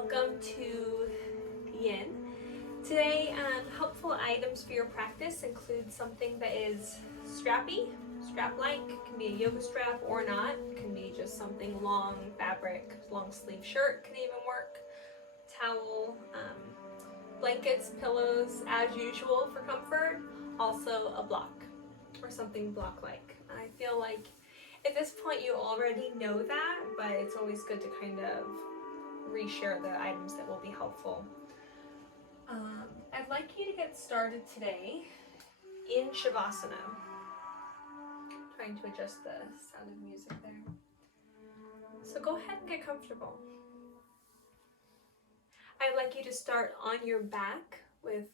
welcome to Yin. Today, helpful items for your practice include something that is strappy, strap-like. It can be a yoga strap or not. It can be just something long, fabric, long sleeve shirt can even work. Towel, blankets, pillows, as usual for comfort. Also a block or something block-like. I feel like at this point you already know that, but it's always good to kind of reshare the items that will be helpful. I'd like you to get started today in Shavasana. Trying to adjust the sound of music there. So go ahead and get comfortable. I'd like you to start on your back with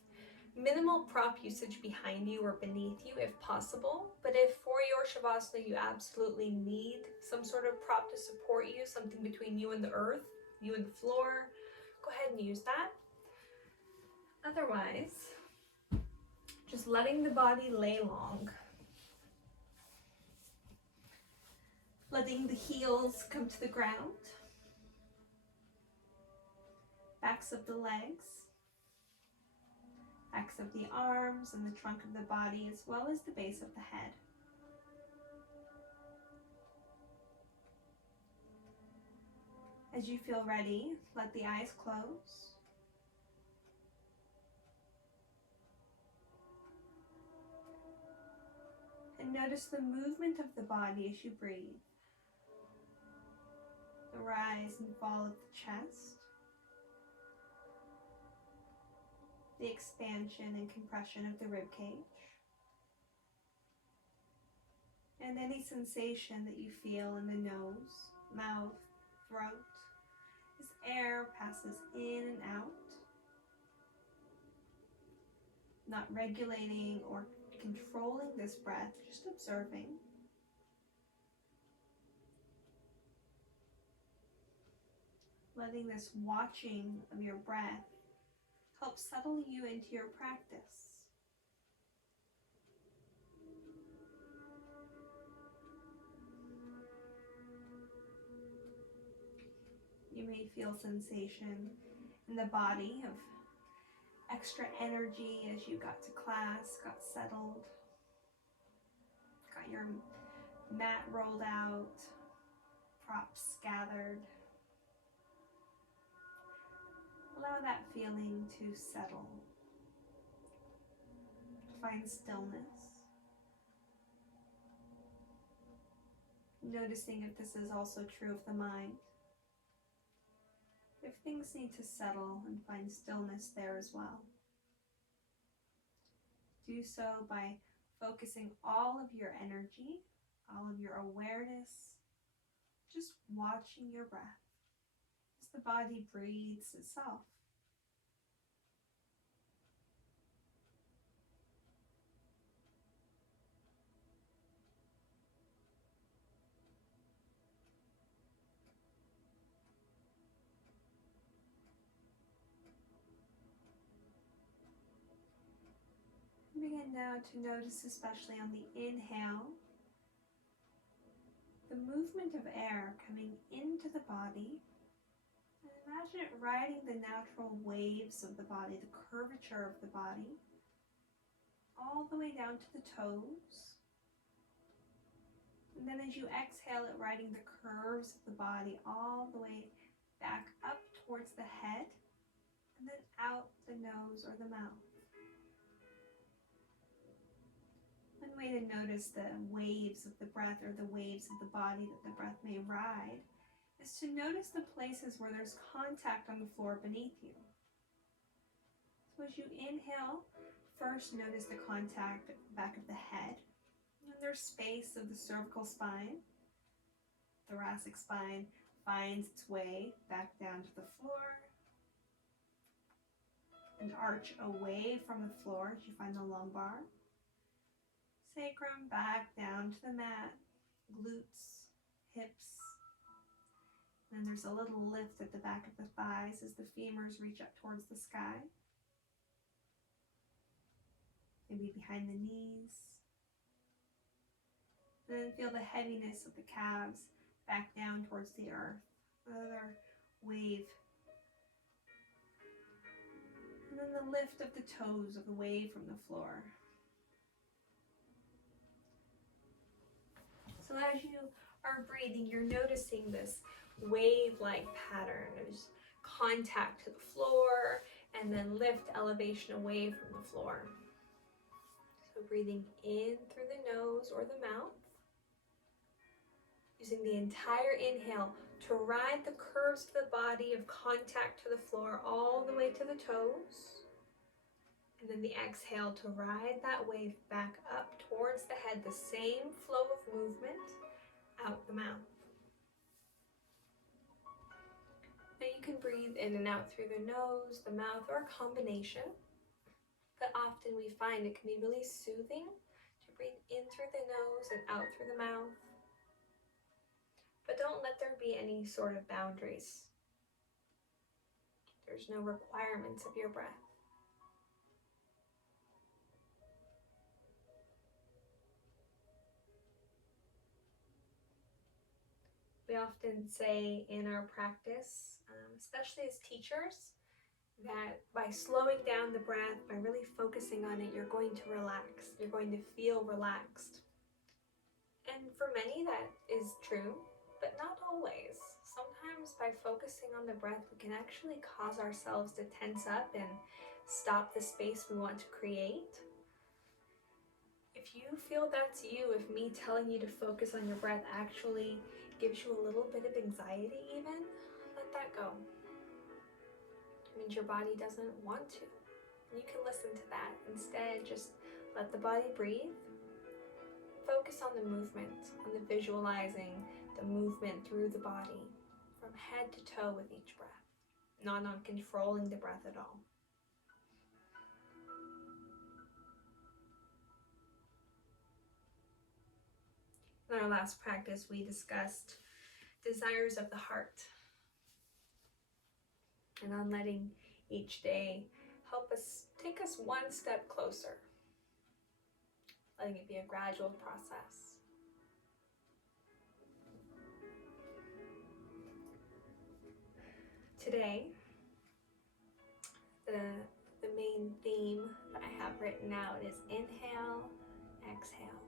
minimal prop usage behind you or beneath you if possible. But if for your Shavasana you absolutely need some sort of prop to support you, something between you and the earth, you and the floor, go ahead and use that. Otherwise, just letting the body lay long. Letting the heels come to the ground. Backs of the legs. Backs of the arms and the trunk of the body, as well as the base of the head. As you feel ready, let the eyes close. And notice the movement of the body as you breathe. The rise and fall of the chest. The expansion and compression of the rib cage. And any sensation that you feel in the nose, mouth, throat, as air passes in and out. Not regulating or controlling this breath, just observing. Letting this watching of your breath help settle you into your practice. You may feel sensation in the body of extra energy as you got to class, got settled, got your mat rolled out, props gathered. Allow that feeling to settle, to find stillness. Noticing if this is also true of the mind. If things need to settle and find stillness there as well. Do so by focusing all of your energy, all of your awareness, just watching your breath as the body breathes itself. Begin now to notice, especially on the inhale, the movement of air coming into the body. And imagine it riding the natural waves of the body, the curvature of the body, all the way down to the toes. And then as you exhale it, riding the curves of the body all the way back up towards the head, and then out the nose or the mouth. One way to notice the waves of the breath or the waves of the body that the breath may ride is to notice the places where there's contact on the floor beneath you. So as you inhale, first notice the contact at the back of the head. And there's space of the cervical spine. Thoracic spine finds its way back down to the floor. And arch away from the floor as you find the lumbar. Sacrum back down to the mat, glutes, hips. And there's a little lift at the back of the thighs as the femurs reach up towards the sky. Maybe behind the knees. And then feel the heaviness of the calves back down towards the earth. Another wave lift of the toes away from the floor. So as you are breathing, you're noticing this wave-like pattern. There's contact to the floor and then lift, elevation away from the floor. So breathing in through the nose or the mouth, using the entire inhale to ride the curves of the body of contact to the floor all the way to the toes. And then the exhale to ride that wave back up towards the head, the same flow of movement out the mouth. Now you can breathe in and out through the nose, the mouth, or a combination. But often we find it can be really soothing to breathe in through the nose and out through the mouth. But don't let there be any sort of boundaries. There's no requirements of your breath. We often say in our practice, especially as teachers, that by slowing down the breath, by really focusing on it, you're going to relax. You're going to feel relaxed. And for many that is true, but not always. Sometimes by focusing on the breath, we can actually cause ourselves to tense up and stop the space we want to create. If you feel that's you, if me telling you to focus on your breath actually gives you a little bit of anxiety even, let that go. It means your body doesn't want to. You can listen to that. Instead, just let the body breathe. Focus on the movement, on the visualizing the movement through the body, from head to toe with each breath, not on controlling the breath at all. In our last practice, we discussed desires of the heart, and on letting each day take us one step closer, letting it be a gradual process. Today, the main theme that I have written out is inhale, exhale.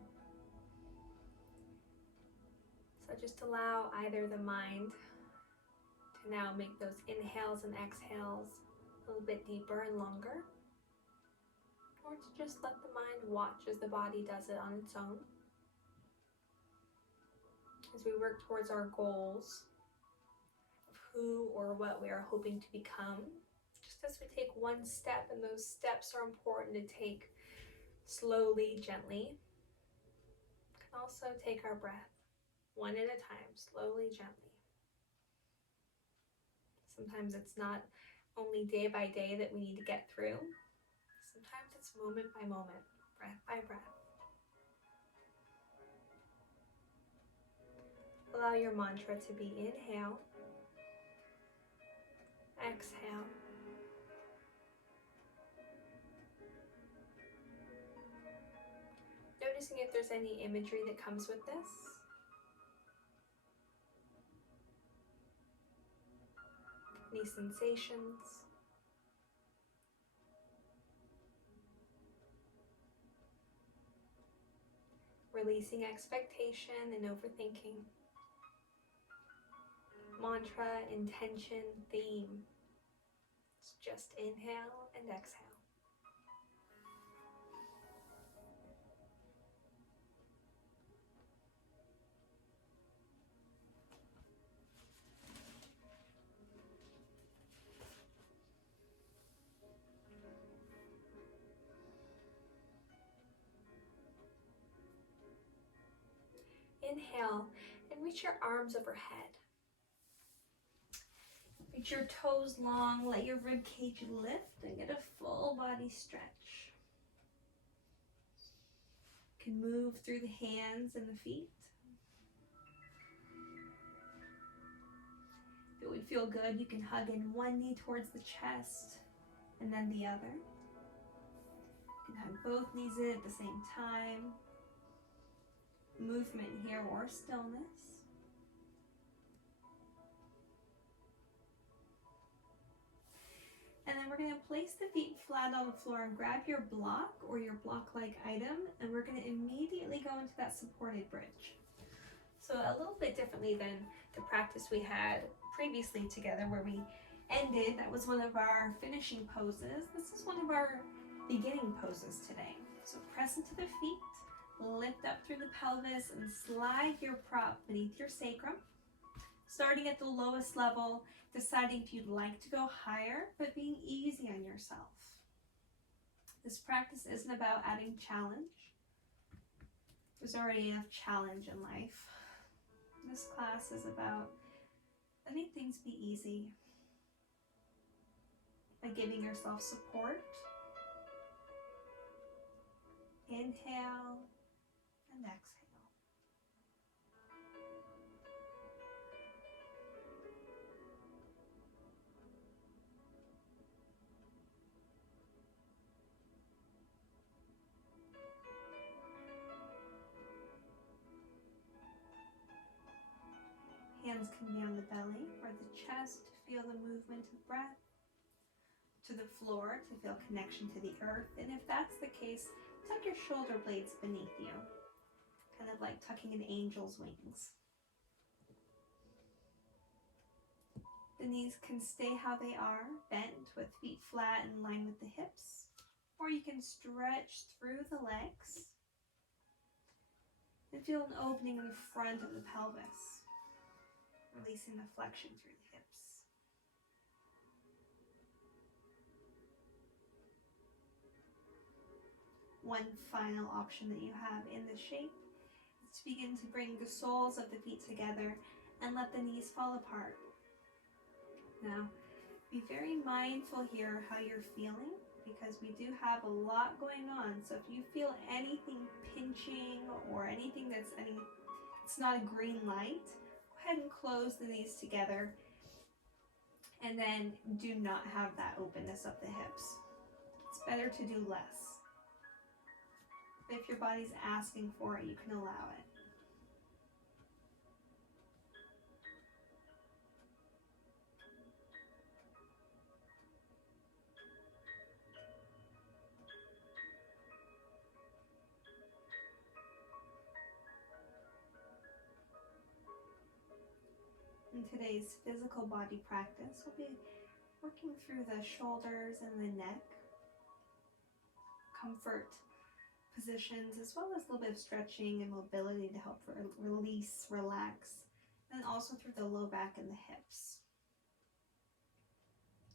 So just allow either the mind to now make those inhales and exhales a little bit deeper and longer, or to just let the mind watch as the body does it on its own. As we work towards our goals of who or what we are hoping to become, just as we take one step, and those steps are important to take slowly, gently, we can also take our breath one at a time, slowly, gently. Sometimes it's not only day by day that we need to get through. Sometimes it's moment by moment, breath by breath. Allow your mantra to be inhale, exhale, noticing if there's any imagery that comes with this. Any sensations. Releasing expectation and overthinking. Mantra, intention, theme. It's just inhale and exhale. Inhale and reach your arms overhead. Reach your toes long, let your rib cage lift and get a full body stretch. You can move through the hands and the feet. If it would feel good, you can hug in one knee towards the chest and then the other. You can hug both knees in at the same time. Movement here or stillness. And then we're going to place the feet flat on the floor and grab your block or your block-like item, and we're going to immediately go into that supported bridge. So a little bit differently than the practice we had previously together where we ended, that was one of our finishing poses. This is one of our beginning poses today. So press into the feet, lift up through the pelvis, and slide your prop beneath your sacrum. Starting at the lowest level, deciding if you'd like to go higher, but being easy on yourself. This practice isn't about adding challenge. There's already enough challenge in life. This class is about letting things be easy by giving yourself support. Inhale and exhale. Hands can be on the belly or the chest to feel the movement of breath, to the floor to feel connection to the earth, and if that's the case, tuck your shoulder blades beneath you, kind of like tucking an angel's wings. The knees can stay how they are, bent with feet flat in line with the hips, or you can stretch through the legs and feel an opening in the front of the pelvis, releasing the flexion through the hips. One final option that you have in this shape is to begin to bring the soles of the feet together and let the knees fall apart. Now, be very mindful here how you're feeling, because we do have a lot going on. So if you feel anything pinching or anything it's not a green light, go ahead and close the knees together and then do not have that openness of the hips. It's better to do less. If your body's asking for it, you can allow it. In today's physical body practice, we'll be working through the shoulders and the neck, comfort positions, as well as a little bit of stretching and mobility to help release, relax, and also through the low back and the hips.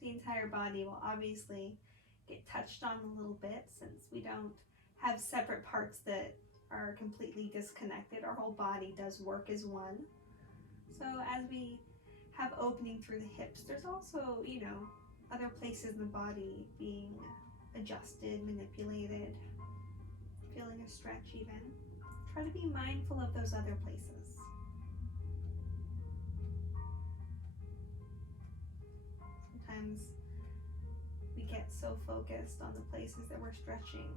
The entire body will obviously get touched on a little bit since we don't have separate parts that are completely disconnected. Our whole body does work as one. So as we have opening through the hips, there's also, other places in the body being adjusted, manipulated, feeling a stretch even. Try to be mindful of those other places. Sometimes we get so focused on the places that we're stretching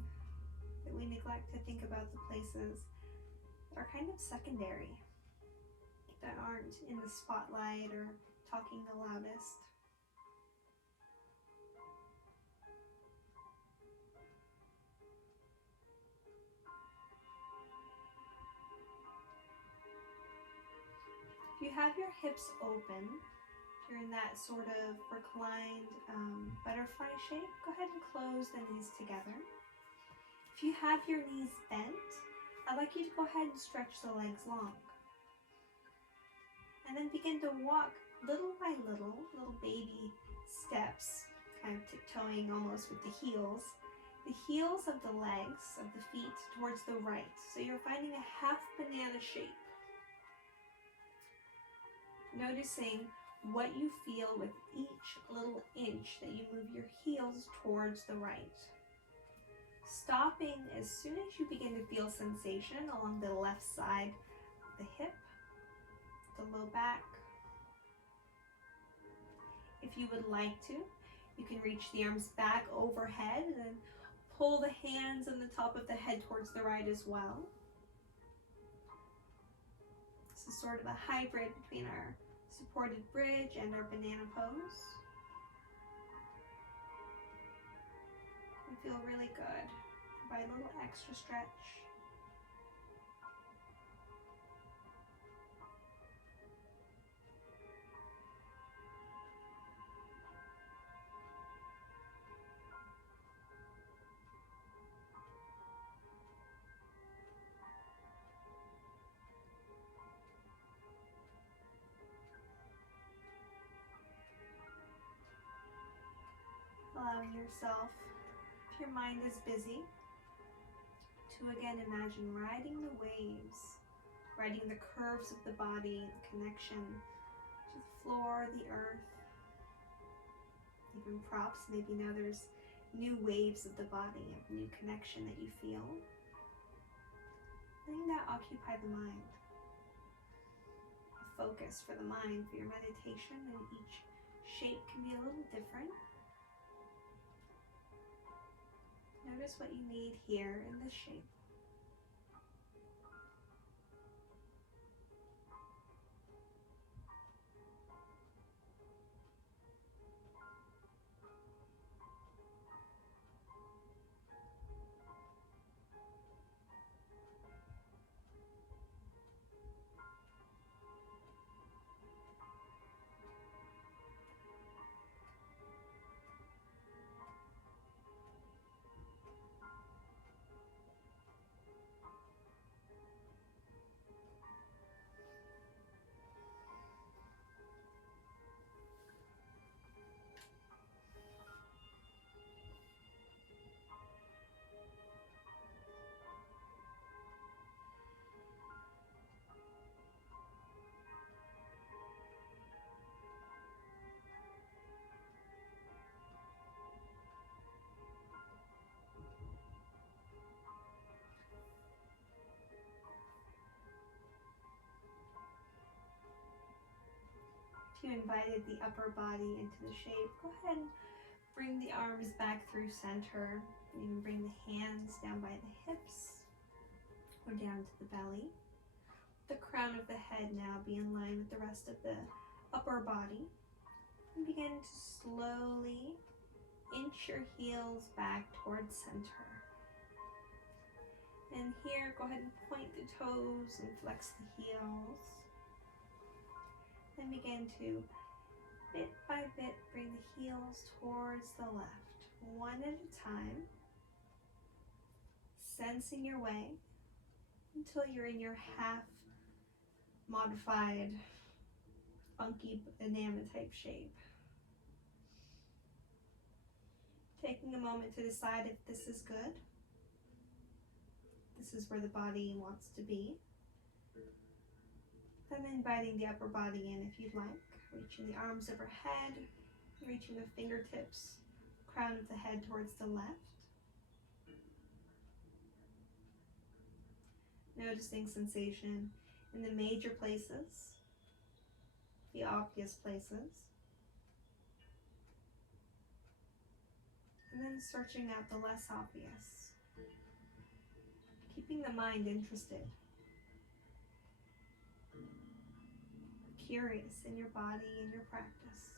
that we neglect to think about the places that are kind of secondary, that aren't in the spotlight or talking the loudest. If you have your hips open, you're in that sort of reclined butterfly shape, go ahead and close the knees together. If you have your knees bent, I'd like you to go ahead and stretch the legs long. And then begin to walk little by little baby steps, kind of tiptoeing almost with the heels of the legs of the feet towards the right. So you're finding a half banana shape. Noticing what you feel with each little inch that you move your heels towards the right. Stopping as soon as you begin to feel sensation along the left side of the hip, the low back. If you would like to, you can reach the arms back overhead and then pull the hands and the top of the head towards the right as well. This is sort of a hybrid between our supported bridge and our banana pose. feel really good. Provide a little extra stretch. Allowing yourself, if your mind is busy, to again imagine riding the waves, riding the curves of the body, the connection to the floor, the earth, even props. Maybe now there's new waves of the body, a new connection that you feel. Letting that occupy the mind. A focus for the mind, for your meditation, and each shape can be a little different. Notice what you need here in this shape. If you invited the upper body into the shape, go ahead and bring the arms back through center. You can bring the hands down by the hips or down to the belly. The crown of the head now be in line with the rest of the upper body. And begin to slowly inch your heels back towards center. And here, go ahead and point the toes and flex the heels. Then begin to, bit by bit, bring the heels towards the left, one at a time, sensing your way until you're in your half modified, funky banana type shape. Taking a moment to decide if this is good. This is where the body wants to be. Then inviting the upper body in if you'd like, reaching the arms overhead, reaching the fingertips, crown of the head towards the left. Noticing sensation in the major places, the obvious places. And then searching out the less obvious. Keeping the mind interested. Curious in your body and your practice.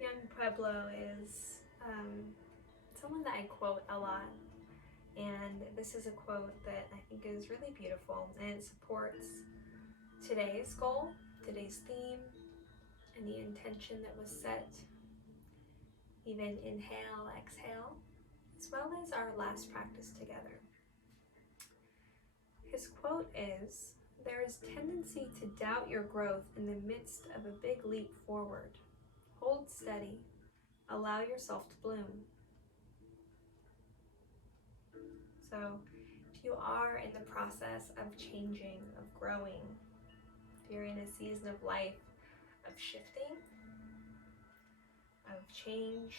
Young Pueblo is someone that I quote a lot, and this is a quote that I think is really beautiful, and it supports today's goal, today's theme, and the intention that was set, even inhale, exhale, as well as our last practice together. His quote is, "There is tendency to doubt your growth in the midst of a big leap forward. Hold steady. Allow yourself to bloom." So If you are in the process of changing, of growing, if you're in a season of life of shifting, of change,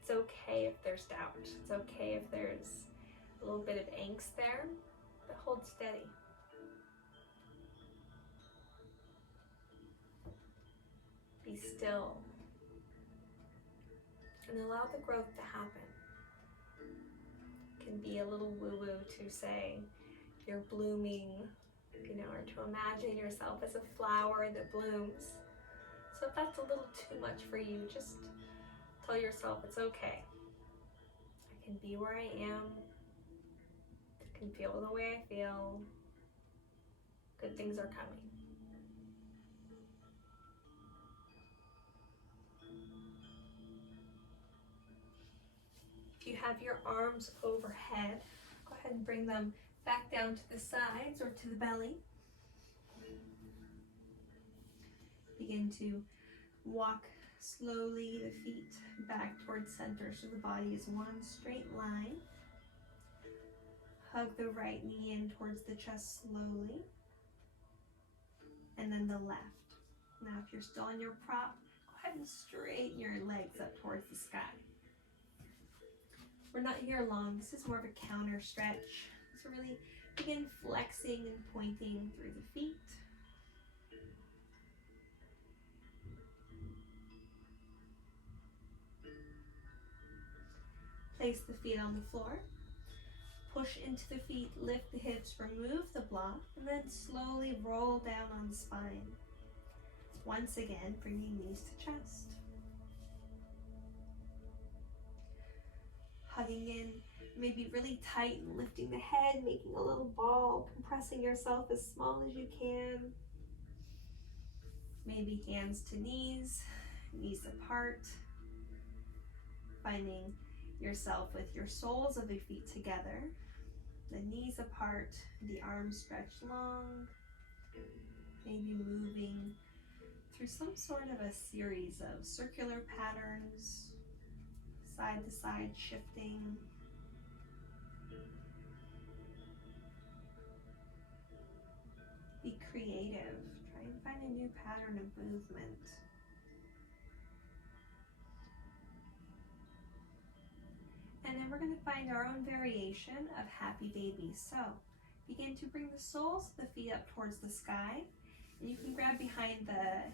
it's okay if there's doubt. It's okay if there's a little bit of angst there, but hold steady. Be still and allow the growth to happen. It can be a little woo-woo to say you're blooming, or to imagine yourself as a flower that blooms. So if that's a little too much for you, just tell yourself it's okay. I can be where I am. I can feel the way I feel. Good things are coming. If you have your arms overhead, go ahead and bring them back down to the sides or to the belly. Begin to walk slowly the feet back towards center so the body is one straight line. Hug the right knee in towards the chest slowly. And then the left. Now if you're still on your prop, go ahead and straighten your legs up towards the sky. We're not here long. This is more of a counter stretch. So really begin flexing and pointing through the feet. Place the feet on the floor. Push into the feet, lift the hips, remove the block, and then slowly roll down on the spine. Once again, bringing knees to chest. Hugging in, maybe really tight and lifting the head, making a little ball, compressing yourself as small as you can. Maybe hands to knees, knees apart. Finding yourself with your soles of your feet together, the knees apart, the arms stretched long. Maybe moving through some sort of a series of circular patterns, side to side shifting. Be creative. Try and find a new pattern of movement. And then we're going to find our own variation of happy baby. So begin to bring the soles of the feet up towards the sky. And you can grab behind the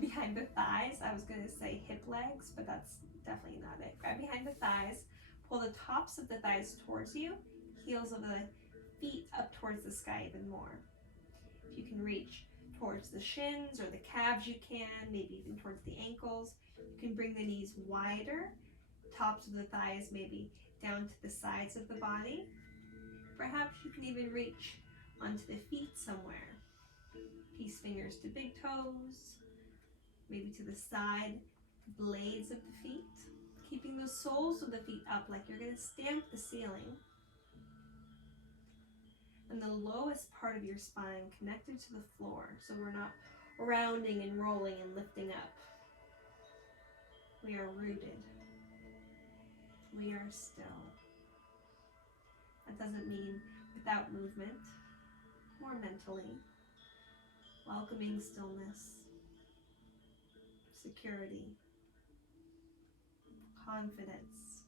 behind the thighs. I was going to say hip legs, but that's definitely not it. Grab behind the thighs. Pull the tops of the thighs towards you. Heels of the feet up towards the sky even more. If you can reach towards the shins or the calves, you can, maybe even towards the ankles. You can bring the knees wider, tops of the thighs maybe down to the sides of the body. Perhaps you can even reach onto the feet somewhere. Peace fingers to big toes, maybe to the side blades of the feet. Keeping the soles of the feet up like you're going to stamp the ceiling. And the lowest part of your spine connected to the floor, so we're not rounding and rolling and lifting up. We are rooted. We are still. That doesn't mean without movement, more mentally. Welcoming stillness, security, confidence,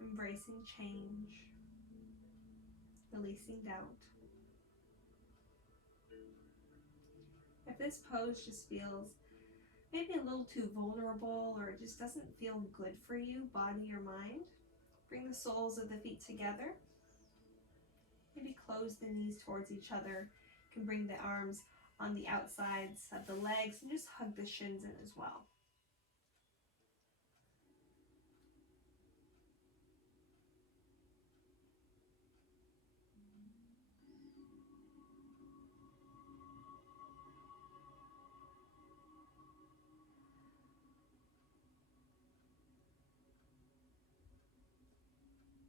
embracing change, releasing doubt. If this pose just feels maybe a little too vulnerable or it just doesn't feel good for you, body or mind, bring the soles of the feet together. Maybe close the knees towards each other. You can bring the arms on the outsides of the legs and just hug the shins in as well.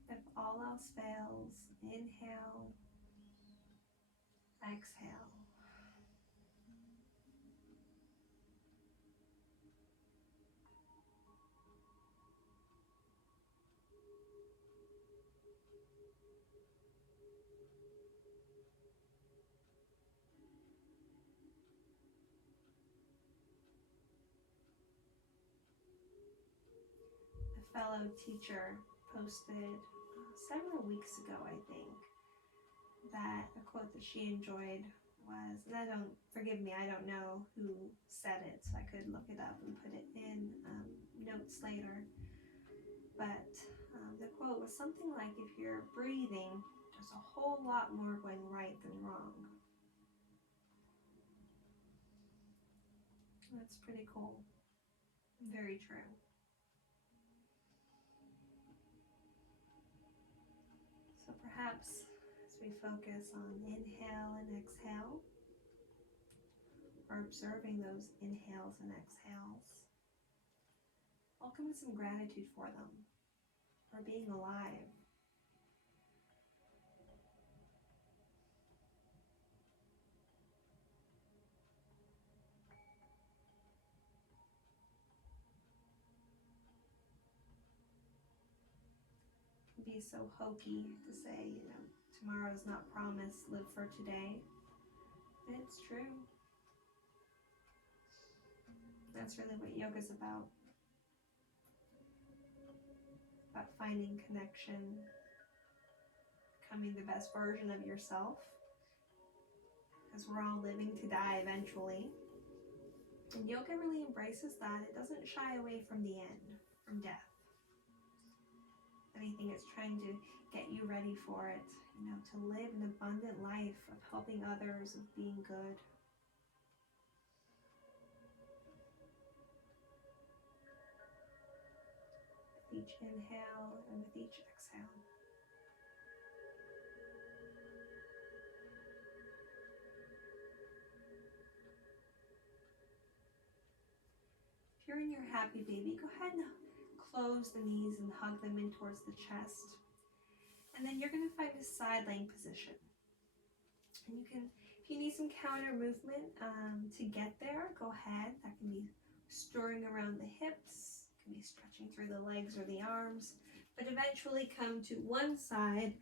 If all else fails, inhale, exhale. fellow teacher posted several weeks ago, I think, that a quote that she enjoyed was, and forgive me, I don't know who said it, so I could look it up and put it in notes later. But the quote was something like, if you're breathing, there's a whole lot more going right than wrong. That's pretty cool. Very true. So perhaps as we focus on inhale and exhale, or observing those inhales and exhales, welcome with some gratitude for them, for being alive. It can be so hokey to say, tomorrow's not promised, live for today. But it's true. That's really what yoga's about. About finding connection, becoming the best version of yourself, because we're all living to die eventually. And yoga really embraces that. It doesn't shy away from the end, from death. If anything, it's trying to get you ready for it, to live an abundant life of helping others, of being good. With each inhale and with each exhale. If you're in your happy baby, go ahead and close the knees and hug them in towards the chest. And then you're going to find a side laying position. And you can, if you need some counter movement to get there, go ahead. That can be stirring around the hips, it can be stretching through the legs or the arms, but eventually come to one side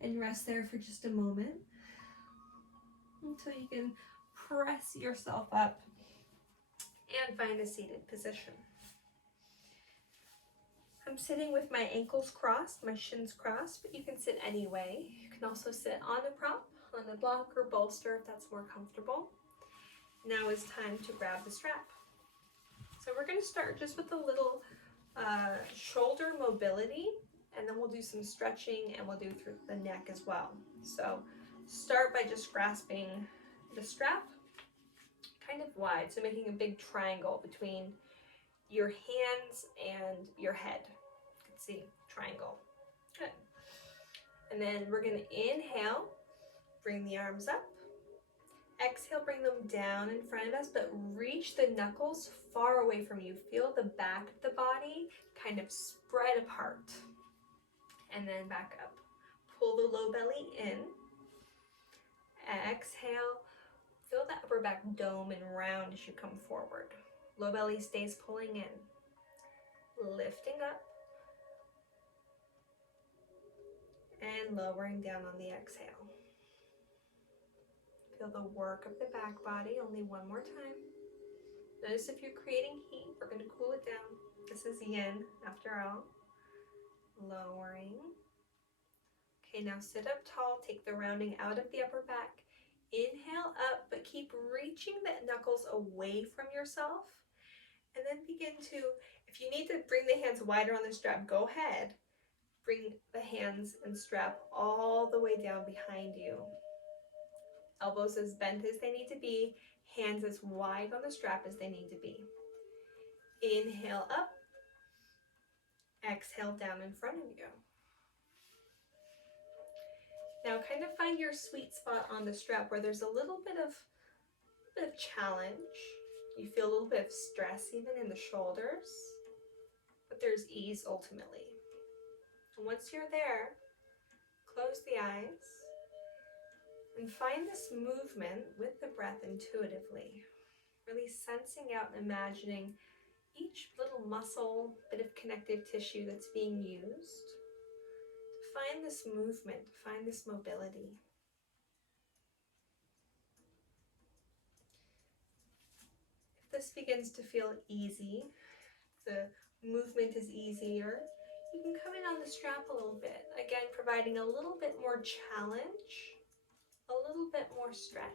and rest there for just a moment until you can press yourself up and find a seated position. I'm sitting with my ankles crossed, my shins crossed, but you can sit any way. You can also sit on a prop, on a block or bolster if that's more comfortable. Now is time to grab the strap. So we're going to start just with a little shoulder mobility, and then we'll do some stretching and we'll do through the neck as well. So start by just grasping the strap kind of wide, so making a big triangle between your hands and your head. You can see, triangle. Good. And then we're going to inhale, bring the arms up. Exhale, bring them down in front of us, but reach the knuckles far away from you. Feel the back of the body kind of spread apart. And then back up. Pull the low belly in. Exhale. Feel that upper back dome and round as you come forward. Low belly stays pulling in. Lifting up. And lowering down on the exhale. Feel the work of the back body. Only one more time. Notice if you're creating heat, we're going to cool it down. This is yin after all. Lowering. Okay, now sit up tall. Take the rounding out of the upper back. Inhale up, but keep reaching the knuckles away from yourself. And then begin to, if you need to bring the hands wider on the strap, go ahead. Bring the hands and strap all the way down behind you. Elbows as bent as they need to be. Hands as wide on the strap as they need to be. Inhale up. Exhale down in front of you. Now kind of find your sweet spot on the strap where there's a little bit of challenge. You feel a little bit of stress even in the shoulders, but there's ease ultimately. And once you're there, close the eyes and find this movement with the breath intuitively. Really sensing out and imagining each little muscle, bit of connective tissue that's being used. Find this movement, find this mobility. If this begins to feel easy, the movement is easier, you can come in on the strap a little bit. Again, providing a little bit more challenge, a little bit more stretch.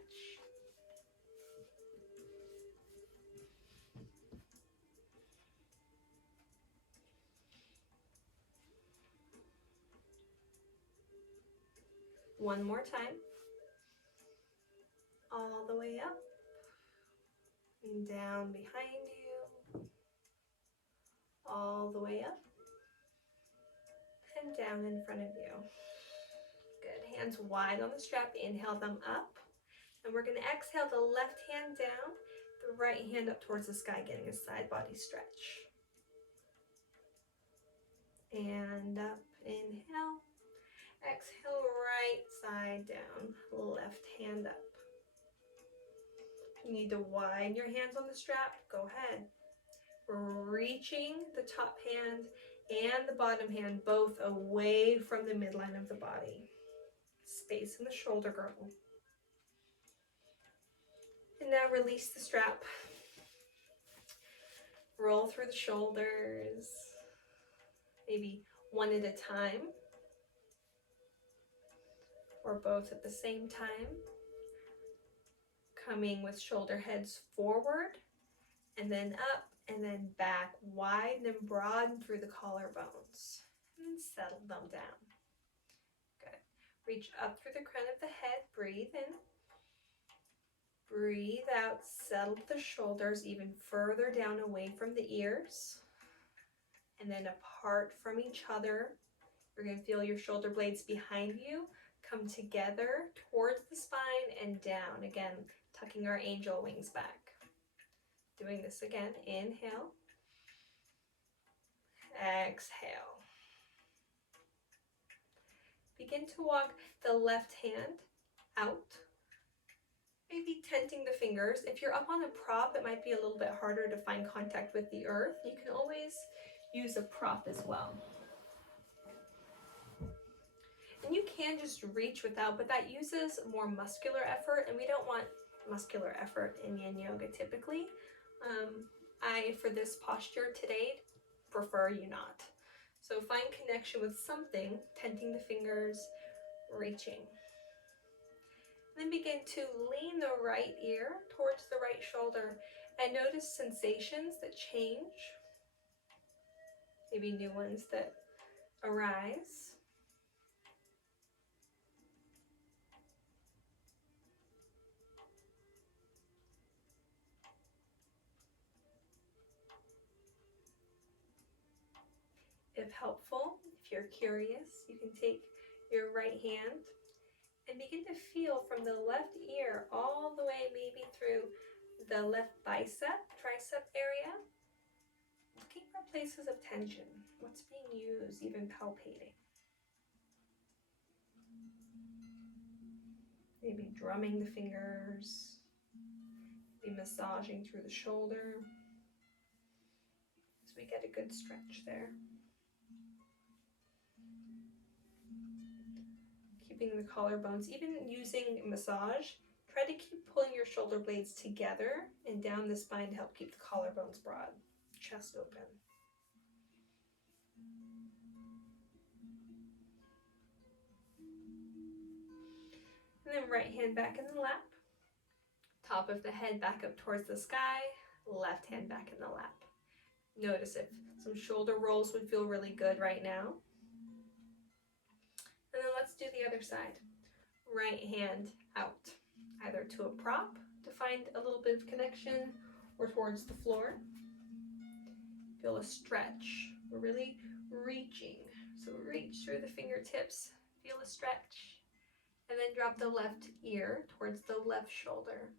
One more time. All the way up and down behind you. All the way up and down in front of you. Good. Hands wide on the strap. Inhale them up. And we're going to exhale the left hand down, the right hand up towards the sky, getting a side body stretch. And up. Inhale. Exhale, right side down, left hand up. If you need to widen your hands on the strap, go ahead. We're reaching the top hand and the bottom hand both away from the midline of the body. Space in the shoulder girdle. And now release the strap. Roll through the shoulders, maybe one at a time, or both at the same time. Coming with shoulder heads forward, and then up, and then back, widen and broaden through the collarbones, and settle them down. Good. Reach up through the crown of the head, breathe in. Breathe out, settle the shoulders even further down away from the ears, and then apart from each other. You're going to feel your shoulder blades behind you come together towards the spine and down. Again, tucking our angel wings back. Doing this again. Inhale. Exhale. Begin to walk the left hand out. Maybe tenting the fingers. If you're up on a prop, it might be a little bit harder to find contact with the earth. You can always use a prop as well. And you can just reach without, but that uses more muscular effort, and we don't want muscular effort in yin yoga typically. For this posture today, prefer you not. So find connection with something, tenting the fingers, reaching. Then begin to lean the right ear towards the right shoulder and notice sensations that change, maybe new ones that arise. If helpful, if you're curious, you can take your right hand and begin to feel from the left ear all the way maybe through the left bicep, tricep area, looking for places of tension, what's being used, even palpating. Maybe drumming the fingers, maybe massaging through the shoulder, so we get a good stretch there. Keeping the collarbones, even using massage, try to keep pulling your shoulder blades together and down the spine to help keep the collarbones broad, chest open. And then right hand back in the lap, top of the head back up towards the sky, left hand back in the lap. Notice if some shoulder rolls would feel really good right now. And then let's do the other side. Right hand out, either to a prop to find a little bit of connection or towards the floor. Feel a stretch. We're really reaching. So reach through the fingertips, feel a stretch. And then drop the left ear towards the left shoulder.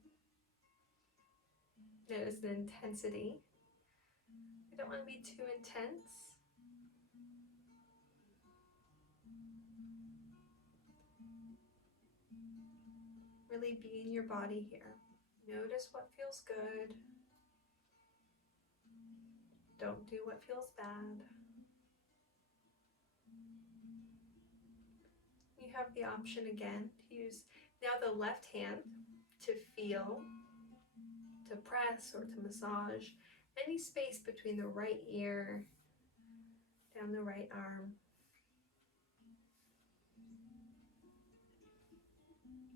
Notice the intensity. We don't want to be too intense. Really be in your body here. Notice what feels good. Don't do what feels bad. You have the option again to use now the left hand to feel, to press or to massage any space between the right ear down the right arm.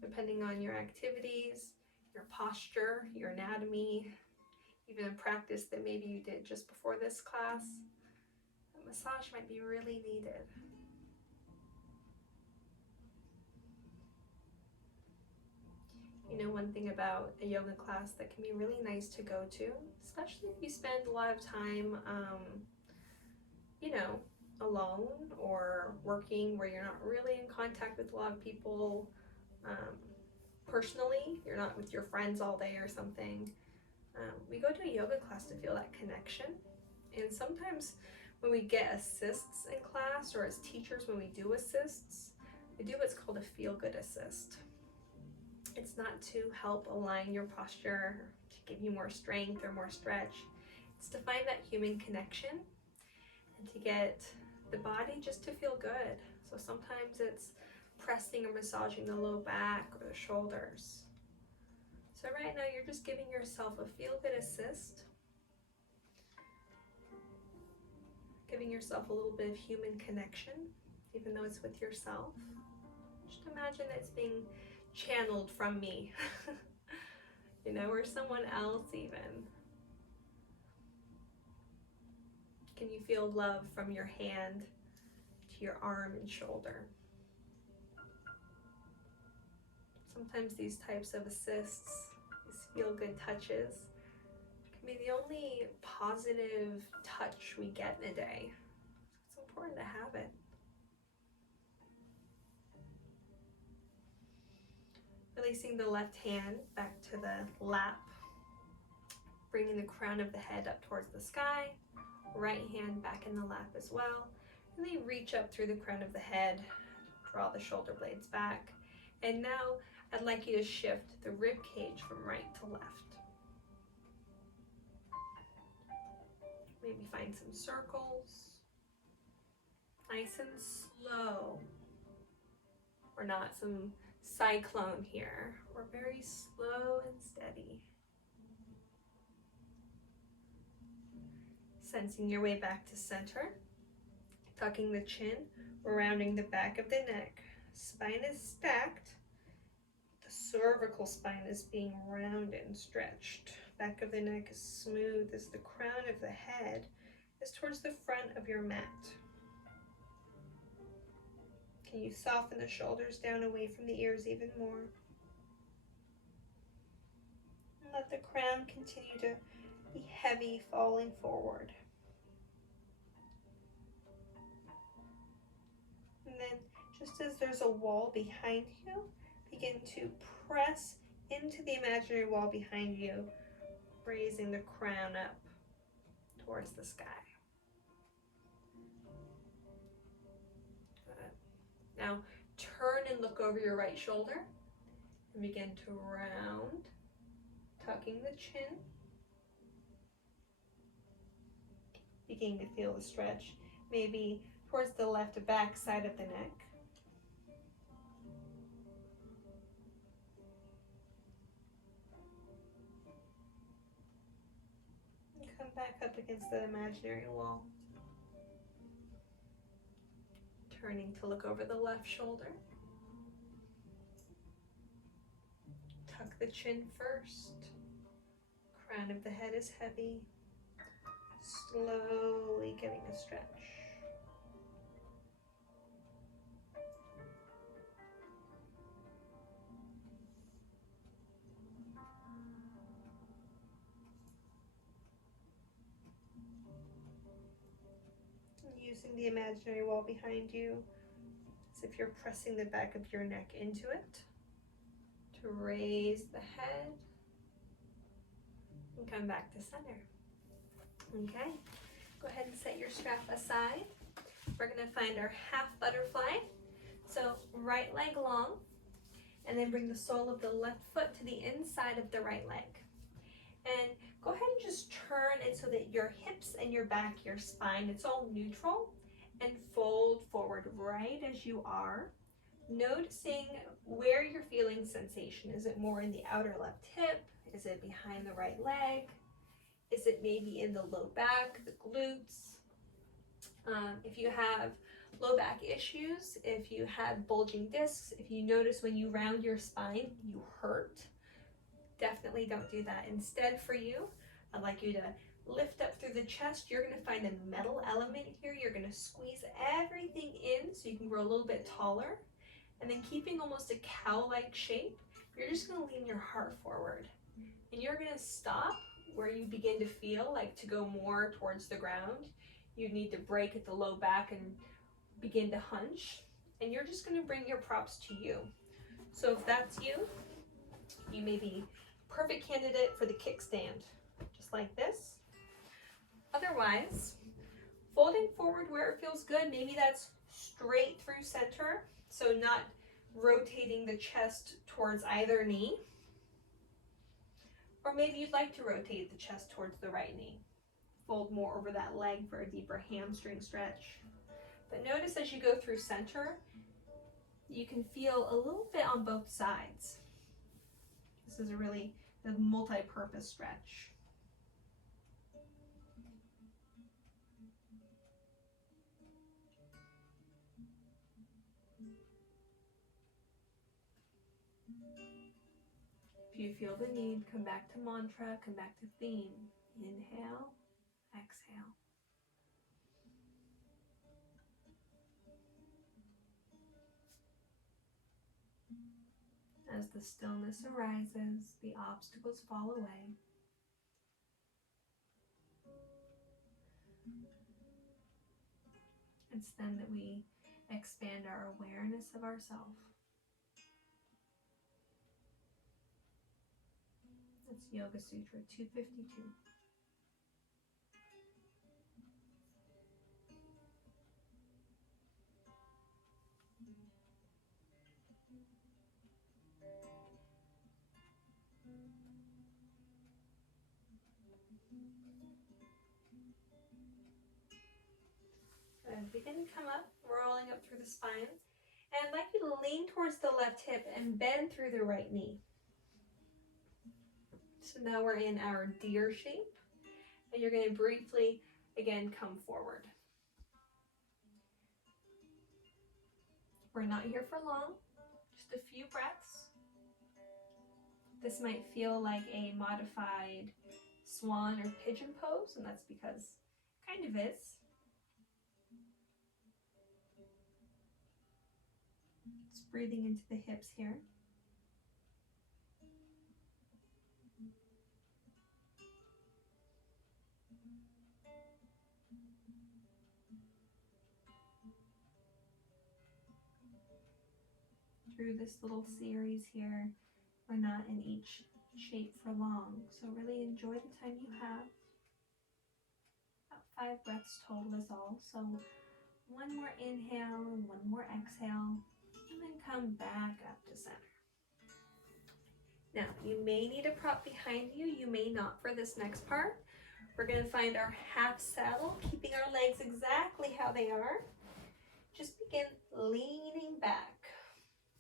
Depending on your activities, your posture, your anatomy, even a practice that maybe you did just before this class, a massage might be really needed. You know, one thing about a yoga class that can be really nice to go to, especially if you spend a lot of time, you know, alone or working where you're not really in contact with a lot of people personally, you're not with your friends all day or something. We go to a yoga class to feel that connection. And sometimes when we get assists in class, or as teachers when we do assists, we do what's called a feel-good assist. It's not to help align your posture, to give you more strength or more stretch. It's to find that human connection and to get the body just to feel good. So sometimes it's pressing or massaging the low back or the shoulders. So right now you're just giving yourself a feel-good assist, giving yourself a little bit of human connection, even though it's with yourself. Just imagine it's being channeled from me, you know, or someone else even. Can you feel love from your hand to your arm and shoulder? Sometimes these types of assists, these feel-good touches, can be the only positive touch we get in a day. It's important to have it. Releasing the left hand back to the lap, bringing the crown of the head up towards the sky, right hand back in the lap as well. Really reach up through the crown of the head, draw the shoulder blades back. And now I'd like you to shift the rib cage from right to left. Maybe find some circles. Nice and slow. We're not some cyclone here. We're very slow and steady. Sensing your way back to center. Tucking the chin, rounding the back of the neck. Spine is stacked. The cervical spine is being rounded and stretched. Back of the neck is smooth as the crown of the head is towards the front of your mat. Can you soften the shoulders down away from the ears even more? And let the crown continue to be heavy, falling forward. And then, just as there's a wall behind you, begin to press into the imaginary wall behind you, raising the crown up towards the sky. Good. Now, turn and look over your right shoulder and begin to round, tucking the chin. Beginning to feel the stretch, maybe towards the left back side of the neck. And come back up against the imaginary wall. Turning to look over the left shoulder. Tuck the chin first. Crown of the head is heavy. Slowly getting a stretch. Using the imaginary wall behind you as if you're pressing the back of your neck into it to raise the head and come back to center. Okay, go ahead and set your strap aside. We're going to find our half butterfly. So right leg long, and then bring the sole of the left foot to the inside of the right leg. And go ahead and just turn it so that your hips and your back, your spine, it's all neutral, and fold forward right as you are, noticing where you're feeling sensation. Is it more in the outer left hip? Is it behind the right leg? Is it maybe in the low back, the glutes? If you have low back issues, if you have bulging discs, if you notice when you round your spine, you hurt, definitely don't do that. Instead, for you, I'd like you to lift up through the chest. You're going to find a metal element here. You're going to squeeze everything in so you can grow a little bit taller. And then keeping almost a cow-like shape, you're just going to lean your heart forward. And you're going to stop where you begin to feel like to go more towards the ground. You need to break at the low back and begin to hunch. And you're just going to bring your props to you. So if that's you, you may be a perfect candidate for the kickstand, just like this. Otherwise, folding forward where it feels good, maybe that's straight through center, so not rotating the chest towards either knee. Or maybe you'd like to rotate the chest towards the right knee. Fold more over that leg for a deeper hamstring stretch. But notice as you go through center, you can feel a little bit on both sides. This is a really multi-purpose stretch. If you feel the need, come back to mantra, come back to theme. Inhale, exhale. As the stillness arises, the obstacles fall away. It's then that we expand our awareness of ourself. That's Yoga Sutra 252. Good. Begin to come up, rolling up through the spine. And I'd like you to lean towards the left hip and bend through the right knee. So now we're in our deer shape. And you're going to briefly, again, come forward. We're not here for long, just a few breaths. This might feel like a modified swan or pigeon pose, and that's because it kind of is. Just breathing into the hips here. Through this little series here, we're not in each shape for long, so really enjoy the time you have. About 5 breaths total is all, so one more inhale and one more exhale, and then come back up to center. Now, you may need a prop behind you, you may not for this next part. We're going to find our half saddle, keeping our legs exactly how they are. Just begin leaning back.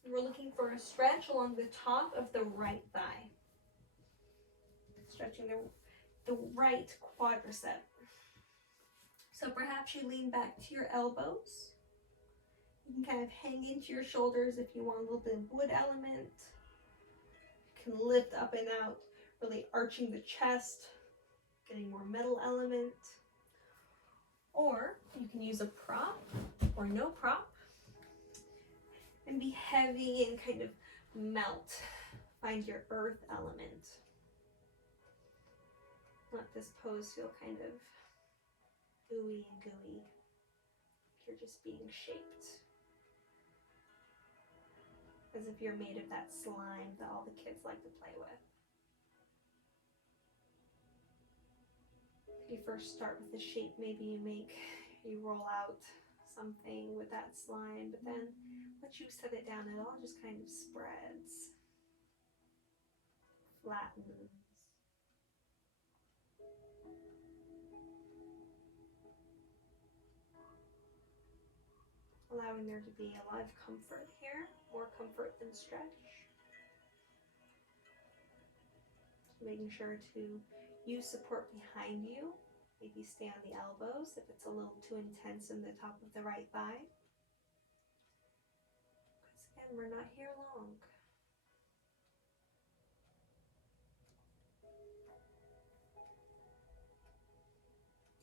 We're looking for a stretch along the top of the right thigh. Stretching the right quadricep. So perhaps you lean back to your elbows. You can kind of hang into your shoulders if you want a little bit of wood element. You can lift up and out, really arching the chest, getting more metal element. Or you can use a prop or no prop and be heavy and kind of melt. Find your earth element. Let this pose feel kind of ooey and gooey. You're just being shaped. As if you're made of that slime that all the kids like to play with. If you first start with the shape, maybe you roll out something with that slime, but then once you set it down, it all just kind of spreads, flattens. Allowing there to be a lot of comfort here, more comfort than stretch. Making sure to use support behind you Maybe stay on the elbows if it's a little too intense in the top of the right thigh. Because again, we're not here long.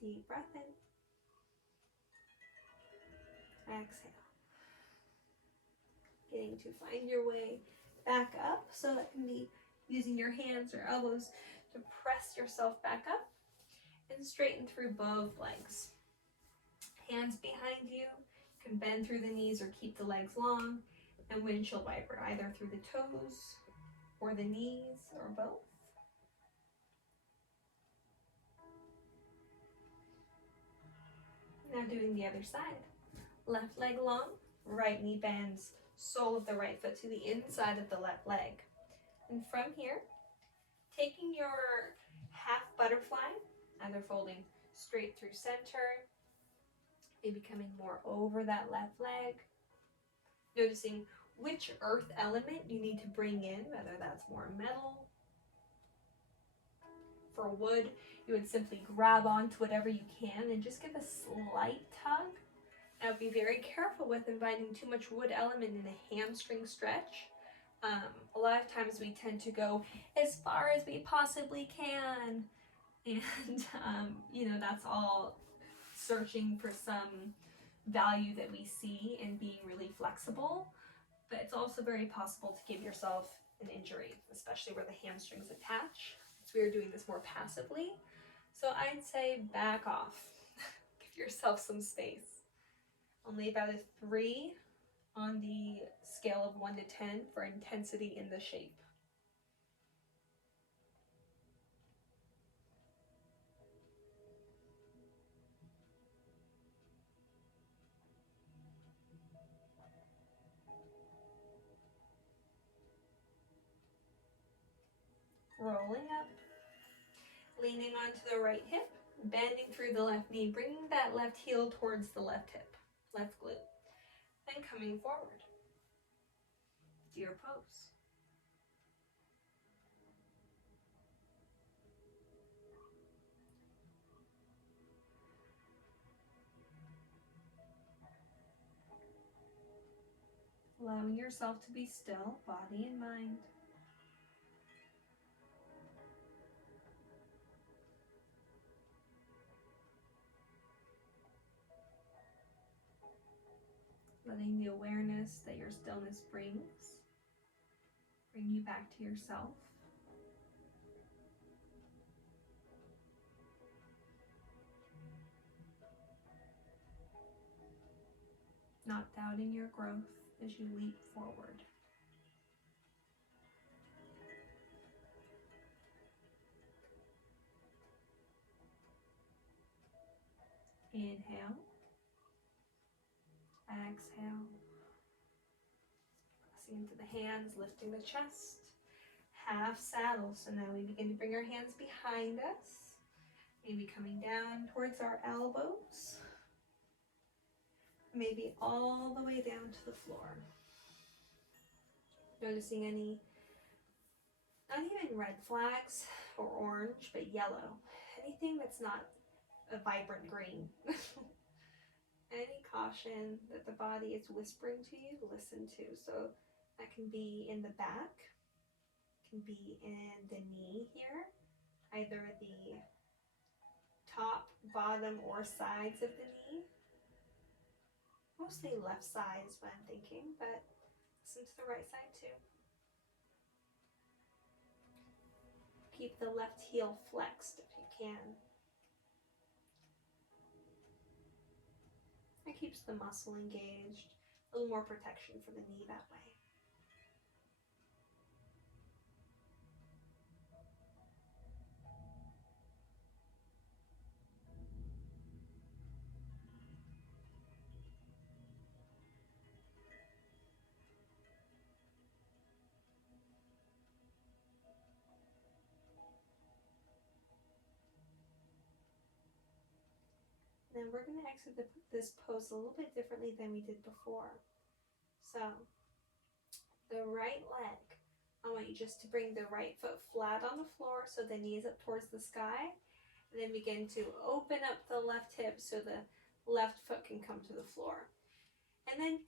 Deep breath in. Exhale. Getting to find your way back up. So that can be using your hands or elbows to press yourself back up and straighten through both legs. Hands behind you. You can bend through the knees or keep the legs long, and windshield wiper either through the toes or the knees or both. Now doing the other side. Left leg long, right knee bends, sole of the right foot to the inside of the left leg. And from here, taking your half butterfly, either folding straight through center, maybe coming more over that left leg, noticing which earth element you need to bring in, whether that's more metal. For wood, you would simply grab onto whatever you can and just give a slight tug. Now be very careful with inviting too much wood element in a hamstring stretch. A lot of times we tend to go as far as we possibly can, and that's all searching for some value that we see in being really flexible, but it's also very possible to give yourself an injury, especially where the hamstrings attach. So we are doing this more passively. So I'd say back off. Give yourself some space. Only about a 3 on the scale of 1 to 10 for intensity in the shape. Rolling up, leaning onto the right hip, bending through the left knee, bringing that left heel towards the left hip, left glute, then coming forward. Deer pose. Allowing yourself to be still, body and mind. Letting the awareness that your stillness brings bring you back to yourself. Not doubting your growth as you leap forward. Inhale. Exhale. Pressing into the hands, lifting the chest. Half saddle. So now we begin to bring our hands behind us. Maybe coming down towards our elbows. Maybe all the way down to the floor. Noticing any, not even red flags or orange, but yellow. Anything that's not a vibrant green. Any caution that the body is whispering to you, listen to. So that can be in the back, can be in the knee here, either the top, bottom, or sides of the knee. Mostly left side is what I'm thinking, but listen to the right side too. Keep the left heel flexed if you can. It keeps the muscle engaged, a little more protection for the knee that way. Then we're going to exit this pose a little bit differently than we did before. So the right leg, I want you just to bring the right foot flat on the floor so the knee is up towards the sky, And then begin to open up the left hip so the left foot can come to the floor. And then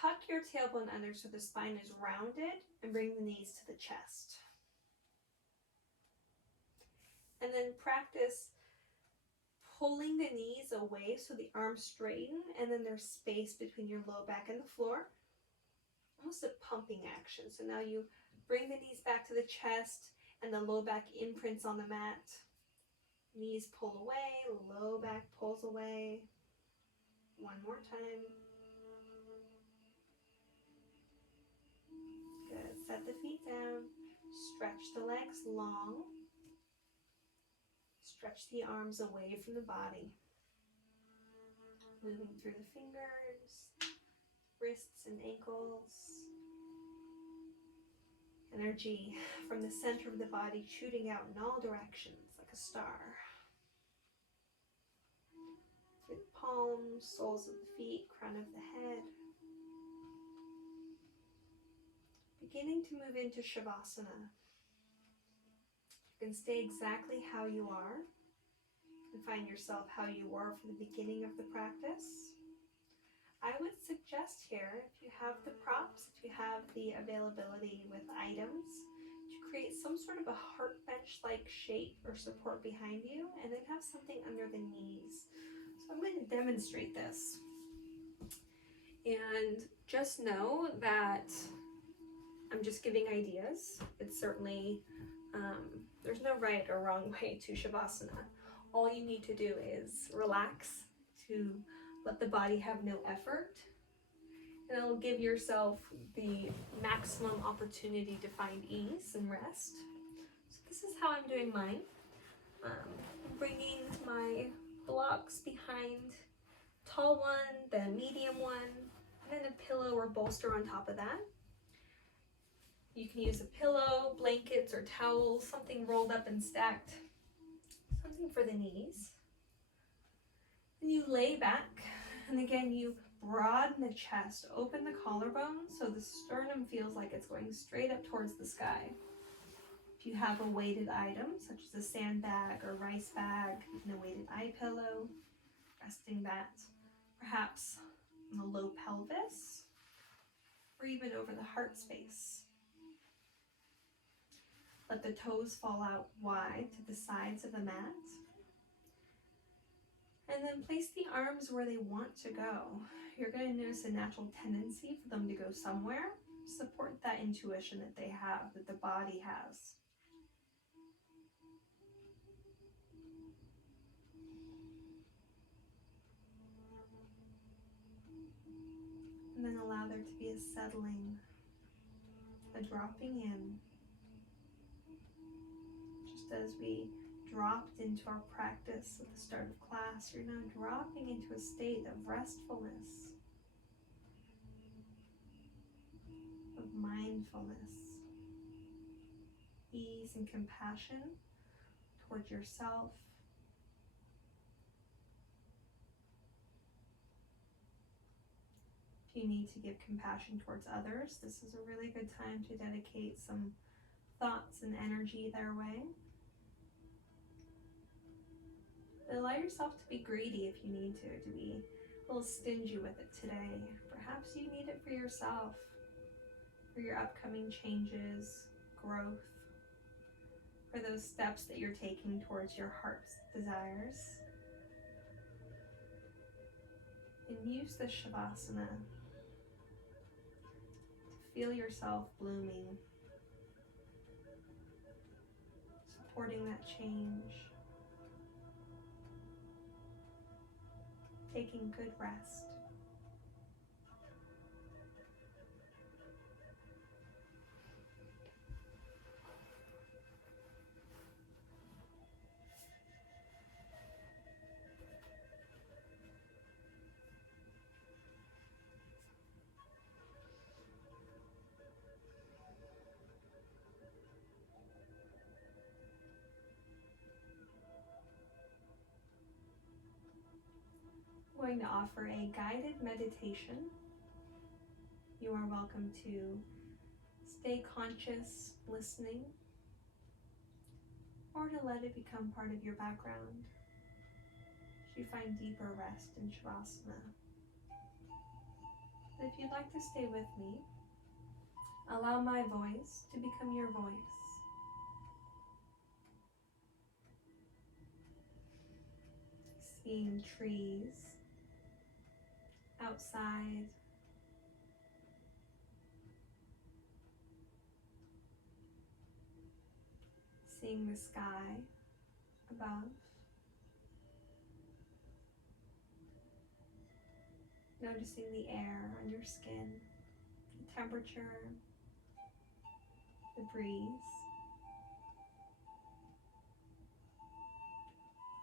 tuck your tailbone under so the spine is rounded and bring the knees to the chest. And then practice pulling the knees away so the arms straighten and then there's space between your low back and the floor. Almost a pumping action. So now you bring the knees back to the chest and the low back imprints on the mat. Knees pull away, low back pulls away. One more time. Good. Set the feet down. Stretch the legs long. Stretch the arms away from the body. Moving through the fingers, wrists and ankles. Energy from the center of the body shooting out in all directions like a star. Through the palms, soles of the feet, crown of the head. Beginning to move into Shavasana. You can stay exactly how you are and find yourself how you were from the beginning of the practice. I would suggest here, if you have the props, if you have the availability with items, to create some sort of a heart bench-like shape or support behind you, and then have something under the knees. So I'm going to demonstrate this. And just know that I'm just giving ideas. It's certainly, there's no right or wrong way to Shavasana. All you need to do is relax, to let the body have no effort, and it'll give yourself the maximum opportunity to find ease and rest. So this is how I'm doing mine. Bringing my blocks behind, tall one, then medium one, and then a pillow or bolster on top of that. You can use a pillow, blankets, or towels, something rolled up and stacked, something for the knees. And you lay back, and again you broaden the chest, open the collarbone so the sternum feels like it's going straight up towards the sky. If you have a weighted item, such as a sandbag or rice bag, even a weighted eye pillow, resting that perhaps on the low pelvis, or even over the heart space. Let the toes fall out wide to the sides of the mat. And then place the arms where they want to go. You're going to notice a natural tendency for them to go somewhere. Support that intuition that they have, that the body has. And then allow there to be a settling, a dropping in. Just as we dropped into our practice at the start of class, you're now dropping into a state of restfulness, of mindfulness, ease and compassion towards yourself. If you need to give compassion towards others, this is a really good time to dedicate some thoughts and energy their way. But allow yourself to be greedy if you need to be a little stingy with it today. Perhaps you need it for yourself, for your upcoming changes, growth, for those steps that you're taking towards your heart's desires. And use the Shavasana to feel yourself blooming, supporting that change, taking good rest. I'm going to offer a guided meditation. You are welcome to stay conscious, listening, or to let it become part of your background as you find deeper rest in Shavasana. But if you'd like to stay with me, allow my voice to become your voice. Seeing trees outside, seeing the sky above, noticing the air on your skin, the temperature, the breeze,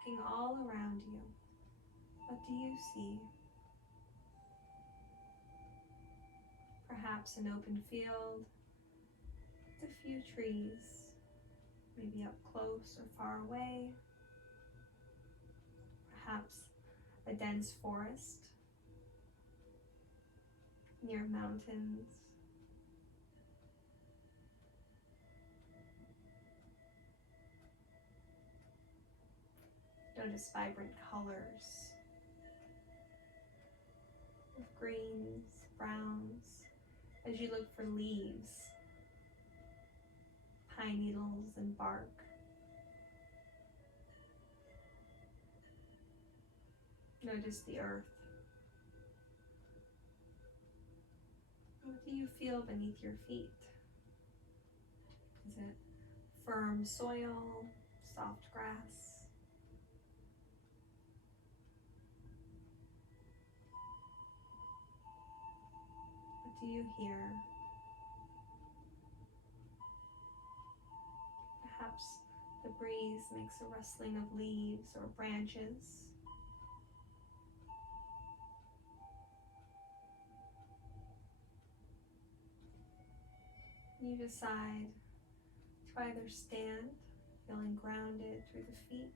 looking all around you. What do you see? Perhaps an open field with a few trees, maybe up close or far away. Perhaps a dense forest near mountains. Notice vibrant colors of greens, browns, as you look for leaves, pine needles and bark. Notice the earth. What do you feel beneath your feet? Is it firm soil, soft grass? What do you hear? Perhaps the breeze makes a rustling of leaves or branches. You decide to either stand, feeling grounded through the feet,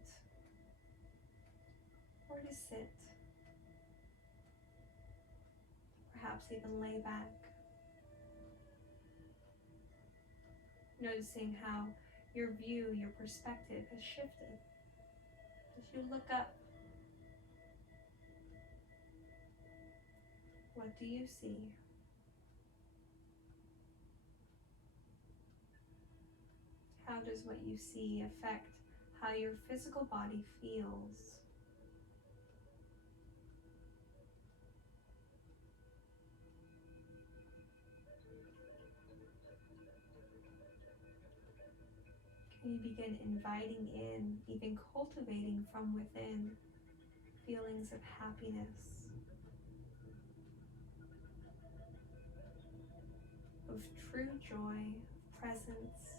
or to sit, perhaps even lay back, noticing how your view, your perspective has shifted as you look up. What do you see? How does what you see affect how your physical body feels? Can you begin inviting in, even cultivating from within, feelings of happiness, of true joy, of presence,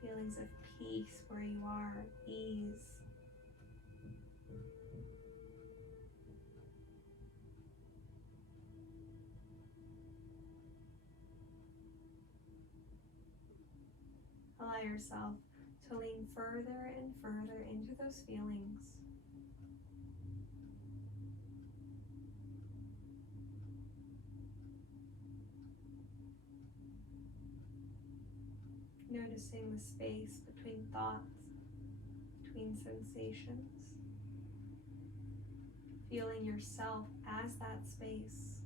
feelings of peace where you are, ease. Allow yourself to lean further and further into those feelings. Noticing the space between thoughts, between sensations. Feeling yourself as that space.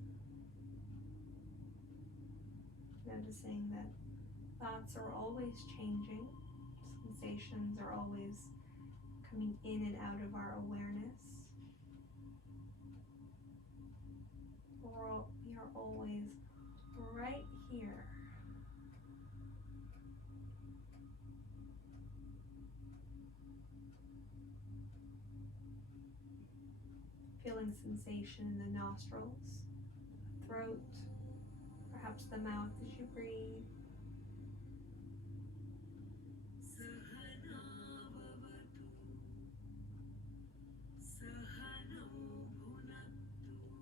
Noticing that thoughts are always changing. Sensations are always coming in and out of our awareness. We are always right here. Feeling sensation in the nostrils, throat, perhaps the mouth as you breathe.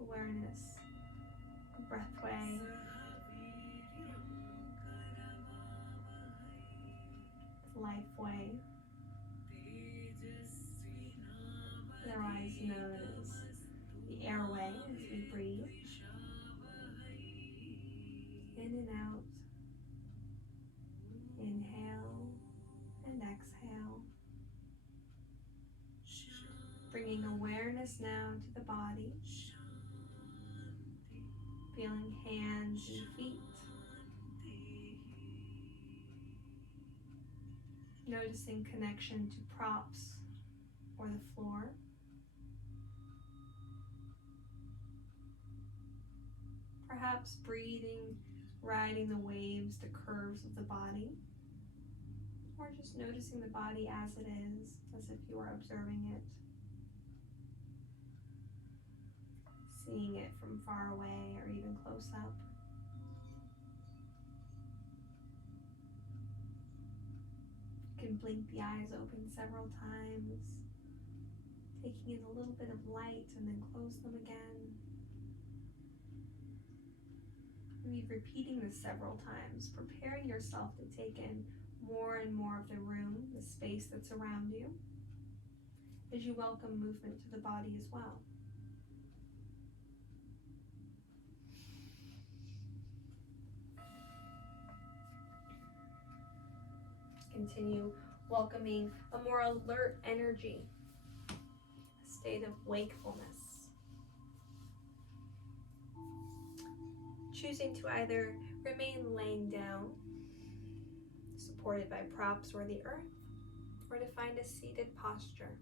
Awareness, breathway, lifeway, otherwise known as the airway as we breathe. in and out. Inhale and exhale. Bringing awareness now to the body. Feeling hands and feet. Noticing connection to props or the floor. Perhaps breathing, riding the waves, the curves of the body. Or just noticing the body as it is, as if you are observing it. Seeing it from far away or even close up. You can blink the eyes open several times, taking in a little bit of light and then close them again. Maybe repeating this several times, preparing yourself to take in more and more of the room, the space that's around you, as you welcome movement to the body as well. Continue welcoming a more alert energy, a state of wakefulness. Choosing to either remain laying down, supported by props or the earth, or to find a seated posture.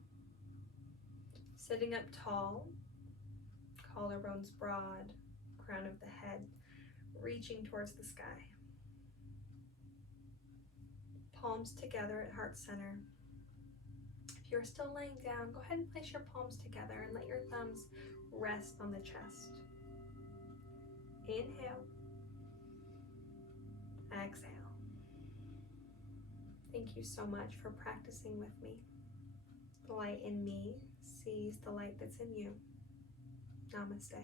Sitting up tall, collarbones broad, crown of the head reaching towards the sky. Palms together at heart center. If you're still laying down, go ahead and place your palms together and let your thumbs rest on the chest. Inhale. Exhale. Thank you so much for practicing with me. The light in me sees the light that's in you. Namaste.